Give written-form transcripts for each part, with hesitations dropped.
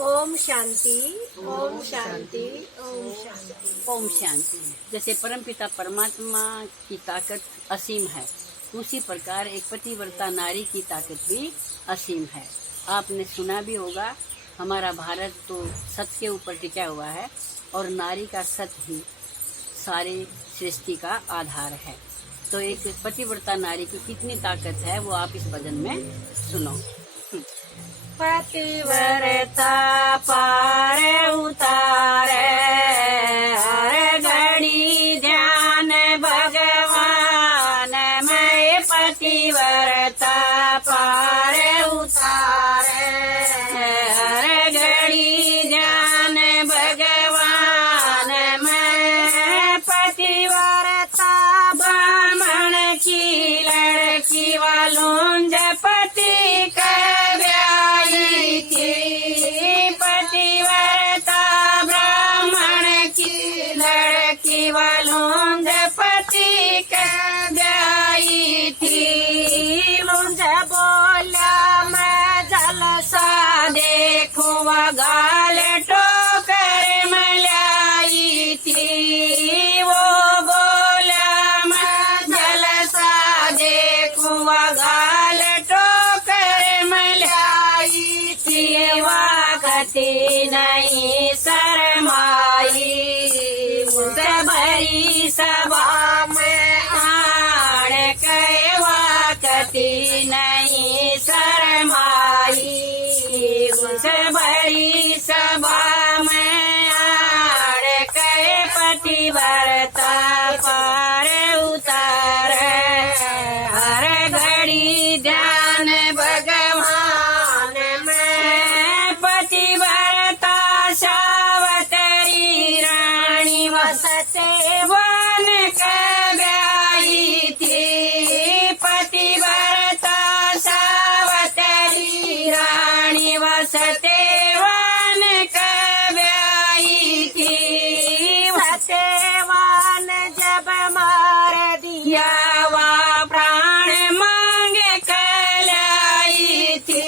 ओम शांति, ओम शांति, ओम शांति, ओम शांति। जैसे परमपिता परमात्मा की ताकत असीम है, उसी प्रकार एक पतिव्रता नारी की ताकत भी असीम है। आपने सुना भी होगा, हमारा भारत तो सत्य के ऊपर टिका हुआ है और नारी का सत्य ही सारी सृष्टि का आधार है। तो एक पतिव्रता नारी की कितनी ताकत है वो आप इस भजन में सुनो। पतिव्रता पार उतारे, हर घड़ी ध्यान भगवान में। पतिव्रता पार उतारे, हर घड़ी ध्यान भगवान में। पतिव्रता ब्राह्मण की लड़की वालों जपति कर ब्याई थी। पतिव्रता ब्राह्मण की लड़की वालों जपति कर ब्याई थी। मुझे बोला मैं जलसा देखूं, गाल टोकर मलाई थी। वो बोला मैं जलसा देखूं, गाल टोकर मलाई थी। वाकती नहीं शरमाई, मुझे भरी सभा में आड़ के। वाकती नहीं शरमाई, मुझे भरी सभा में आड़ के। पतिव्रता पार उतारे, हर घड़ी ध्यान भगवान में। पतिव्रता सावतरी रानी वसते वन के ब्याई थी। पतिव्रता सावतरी रानी वसते वन के ब्याई थी। सत्यवान जब मार दिया वा प्राण मांग कलाई थी।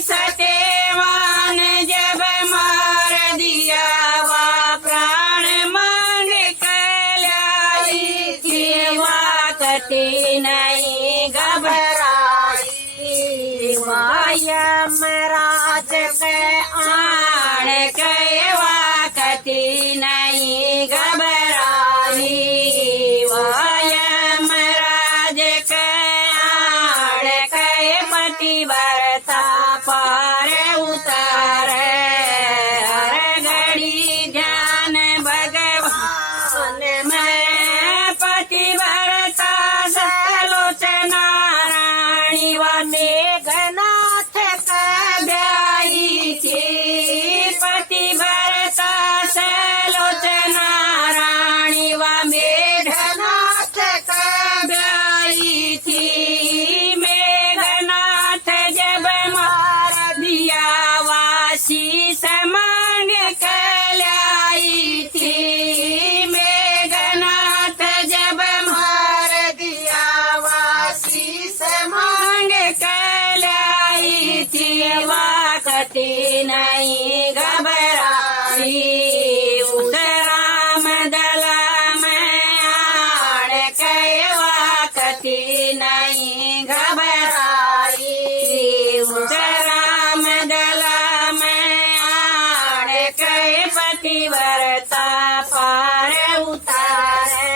सत्यवान जब मार दिया वा प्राण मांग कलाई थी। वाकती नहीं घबराई, यमराज के आण के। वाकती नहीं घबराई, यमराज के आण के। पतिव्रता पार उतारे, हर घड़ी ध्यान भगवान में। पतिव्रता सलोचना रानी व मेघनाथ के ब्याई थी। पतिव्रता सलोचना रानी व मेघनाथ के ब्याई थी। मेघनाथ जब मार दिया वासी समांग कलाई थी। मेघनाथ जब मार दिया वासी समांग कलाई थी। वाकती नहीं घबराई, उस राम दला में आड़ के। वाकती नहीं घबराई, उस राम दला में आड़ के। पतिव्रता पार उतारे,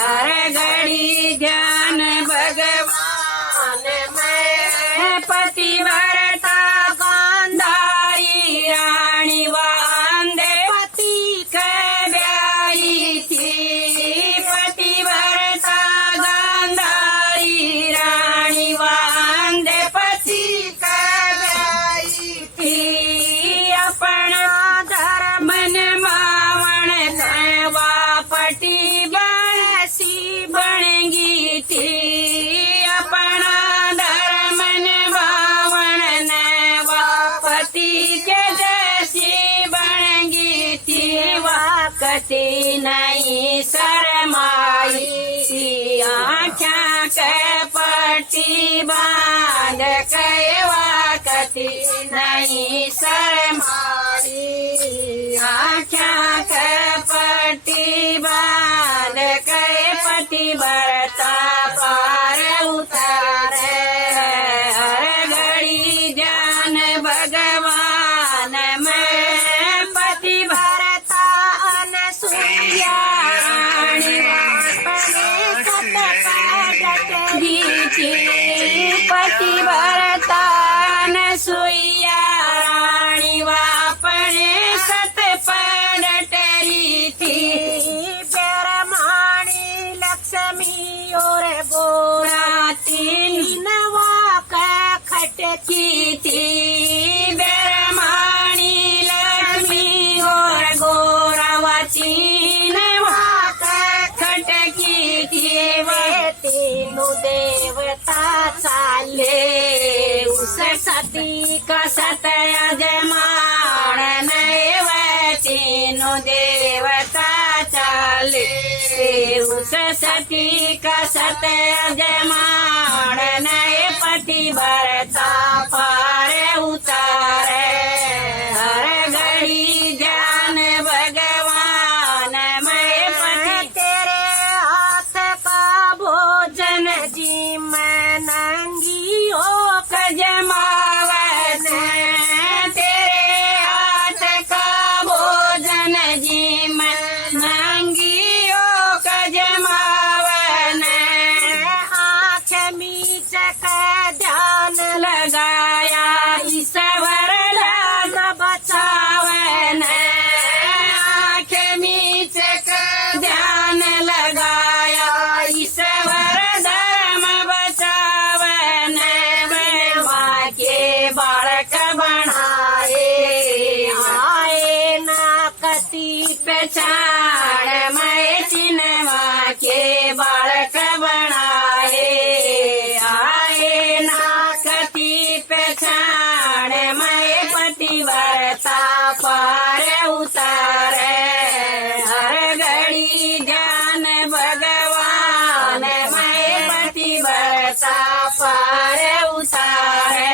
हर घड़ी ध्यान भगवान में। पतिव्रता गांधारी रानी वांदे पति के ब्याई थी। पतिव्रता गांधारी रानी वांदे पति के ब्याई थी। अपना धर्म निभावन वापटी बसी बनेगी थी। अपना धर्म निभावन वापति के जैसी बनेगी थी। वाकती नहीं शरमाई, आँखें के पटी बांध कैवा कति नहीं शर्माई आख्या कपटी बांध कै पति बरता पार उतारे हर घड़ी जान भगवान में पति भरता अनसुईया रानी गीती पति भरता अनसुईया रानी वापने सत पड़टरी थी ब्रह्मणी लक्ष्मी और गोरा तीन वाक खटकी थी ब्रह्मणी लक्ष्मी और गोरावती वाक खटकी थी वे तीनों देवता चाले उस सती का सतया जमान नैव तीनों देवता चाले उस सती का सतया जमान नए पति भरता पार उतारे हर घड़ी जान भगवान मैं पति तेरे हाथ का भोजन जी मैं नंगी हो जमावन तेरे हाथ का भोजन जी मैं नंगियों का जमावन आँख मीच कर ध्यान लगाया ईश्वर लाग बचावन आँख मीच कर ध्यान लगाया ईश्वर धर्म बचावन माँ के बालक बनाए आए ना कति पहचान मैं चिन्हवा के बालक बनाए आए ना कति पहचान मैं पति भरता पार उतारे हर घड़ी जान भगवान मैं पति भरता पार उतारे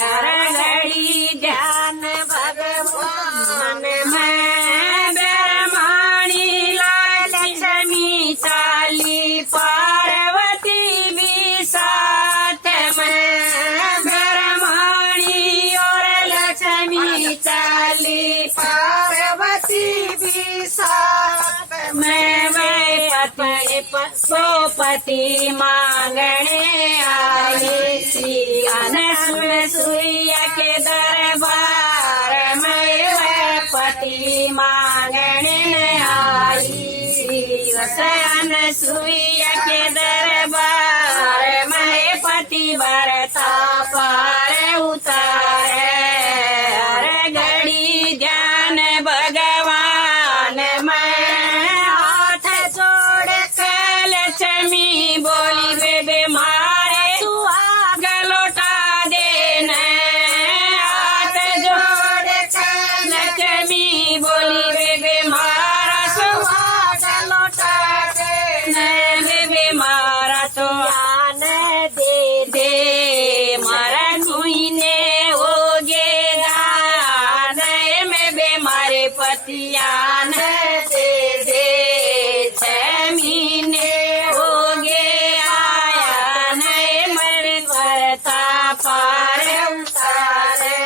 हर घड़ी जान भगवान मैं ब्रह्मणी लक्ष्मी चाली पार्वती भी साथ में ब्रह्मणी और लक्ष्मी चाली पार्वती भी साथ मैं वे पति मांगने आई श्री अनसुईया के दरबार में वे पति मांगने आई अनसुईया के दरबार में पति भरता पार उतारे हर घड़ी जान भगवान मैं हाथ जोड़ के लक्ष्मी बोली बेबे मारे सुहाग लौटा देना हाथ जोड़ के लक्ष्मी बोली बेबे मारा सुहाग लौटा देना बेबे मारा तो ज्ञान दे दे मारा कुईने होगे दान में बेमारे पतियान दे दे 6 महीने होगे आया नहीं मर करता पार उतारे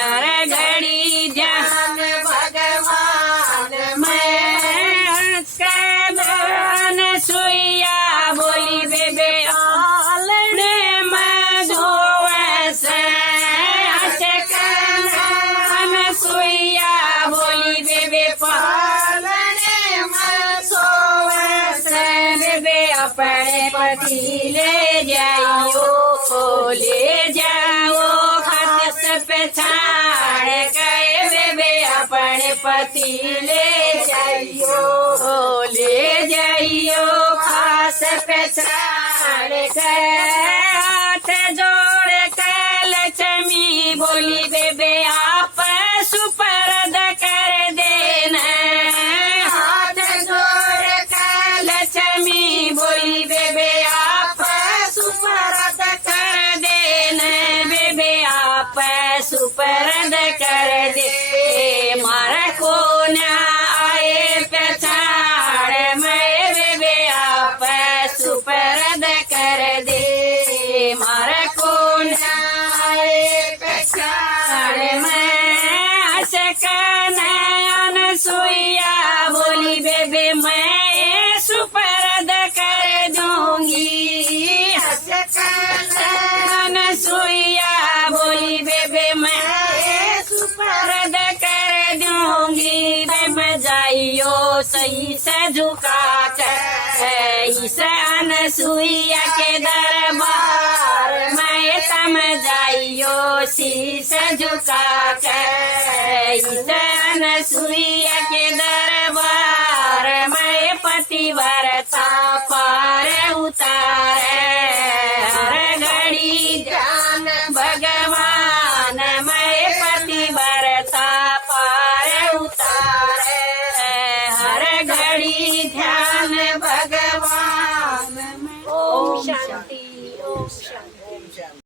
हर घड़ी जान भगवान मैं कबन सुइया बोली बेबे आल ने मैं धोवसे अटकन सुइया बोली बेबे पाल ने मैं सोवसे बेबे अपने पति ले जाइयो ले जाओ हाथ से पछाड़ गए बेबे अपने पति ले जाइयो खास पछाड़ गए हाथ जोड़ के लक्ष्मी बोली बेबे आप सुपर्द कर देना हाथ जोड़ के लक्ष्मी बोली बेबे आप सुपर्द अनसुईया बोली बेबे मैं सुपुर्द कर दूंगी बेबे जाइयो सही से झुका कर इस अनसुईया के दरबार मैं तम जाइयो शीश झुका कर इस अनसुईया के दरबार मैं पतिव्रता पार उतारे हर घड़ी ध्यान भगवान मैं पतिव्रता पार उतारे हर घड़ी ध्यान भगवान। ओम शांति। ओम शांति।